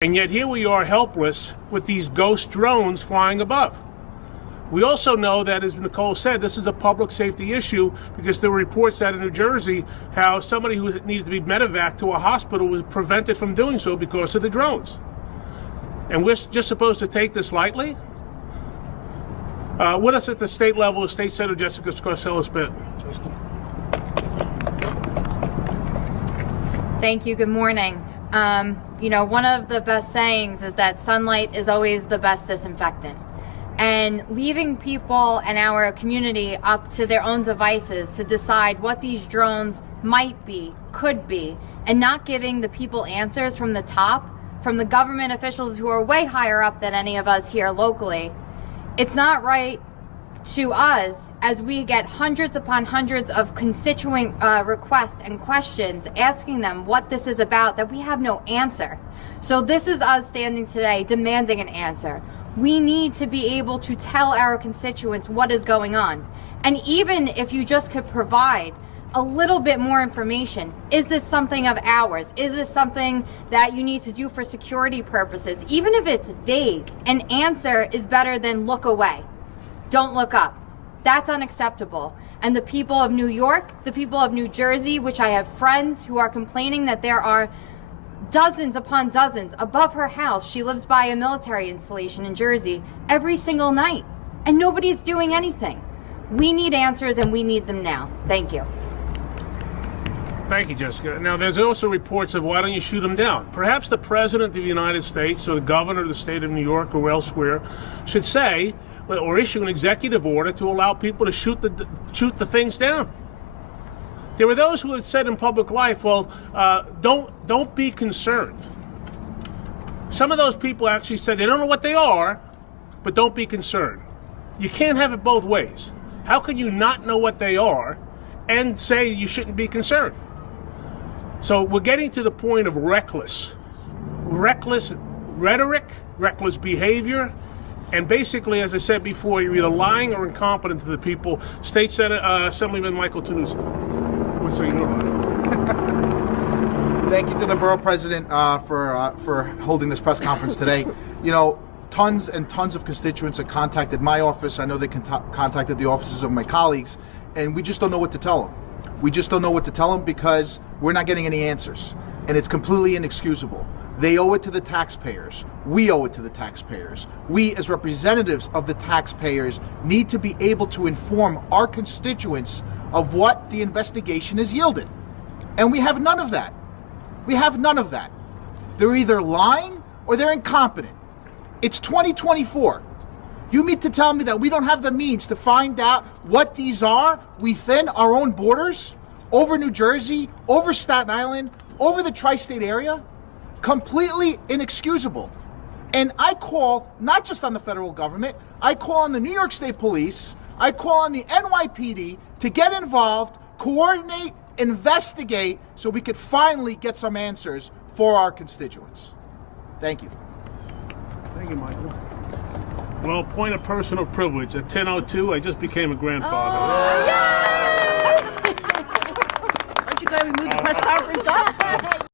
And yet here we are helpless with these ghost drones flying above. We also know that, as Nicole said, this is a public safety issue because there were reports out of New Jersey how somebody who needed to be Medevac to a hospital was prevented from doing so because of the drones. And we're just supposed to take this lightly? With us at the state level is State Senator Jessica Scarcella-Spitz. Thank you. Good morning. You know, one of the best sayings is that sunlight is always the best disinfectant. And leaving people and our community up to their own devices to decide what these drones might be, could be, and not giving the people answers from the top, from the government officials who are way higher up than any of us here locally, it's not right to us as we get hundreds upon hundreds of constituent requests and questions asking them what this is about, that we have no answer. So this is us standing today demanding an answer. We need to be able to tell our constituents what is going on. And even if you just could provide a little bit more information, is this something of ours? Is this something that you need to do for security purposes? Even if it's vague, an answer is better than look away. Don't look up. That's unacceptable. And the people of New York, the people of New Jersey, which I have friends who are complaining that there are dozens upon dozens above her house. She lives by a military installation in Jersey every single night, and nobody's doing anything. We need answers, and we need them now. Thank you. Thank you, Jessica. Now, there's also reports of why don't you shoot them down? Perhaps the President of the United States or the Governor of the state of New York or elsewhere should say or issue an executive order to allow people to shoot the things down. There were those who had said in public life, well, don't be concerned. Some of those people actually said they don't know what they are, but don't be concerned. You can't have it both ways. How can you not know what they are and say you shouldn't be concerned? So we're getting to the point of reckless rhetoric, reckless behavior, and basically, as I said before, you're either lying or incompetent to the people. State Senate Assemblyman Michael Tunis. So you know about it. Thank you to the borough president for holding this press conference today. You know, tons and tons of constituents have contacted my office. I know they contacted the offices of my colleagues, and we just don't know what to tell them. We just don't know what to tell them because we're not getting any answers, and it's completely inexcusable. They owe it to the taxpayers. We owe it to the taxpayers. We, as representatives of the taxpayers, need to be able to inform our constituents of what the investigation has yielded. And we have none of that. We have none of that. They're either lying or they're incompetent. It's 2024. You mean to tell me that we don't have the means to find out what these are within our own borders, over New Jersey, over Staten Island, over the tri-state area? Completely inexcusable. And I call not just on the federal government, I call on the New York State Police, I call on the NYPD to get involved, coordinate, investigate, so we could finally get some answers for our constituents. Thank you. Thank you, Michael. Well, point of personal privilege. At 10:02, I just became a grandfather. Oh, yeah!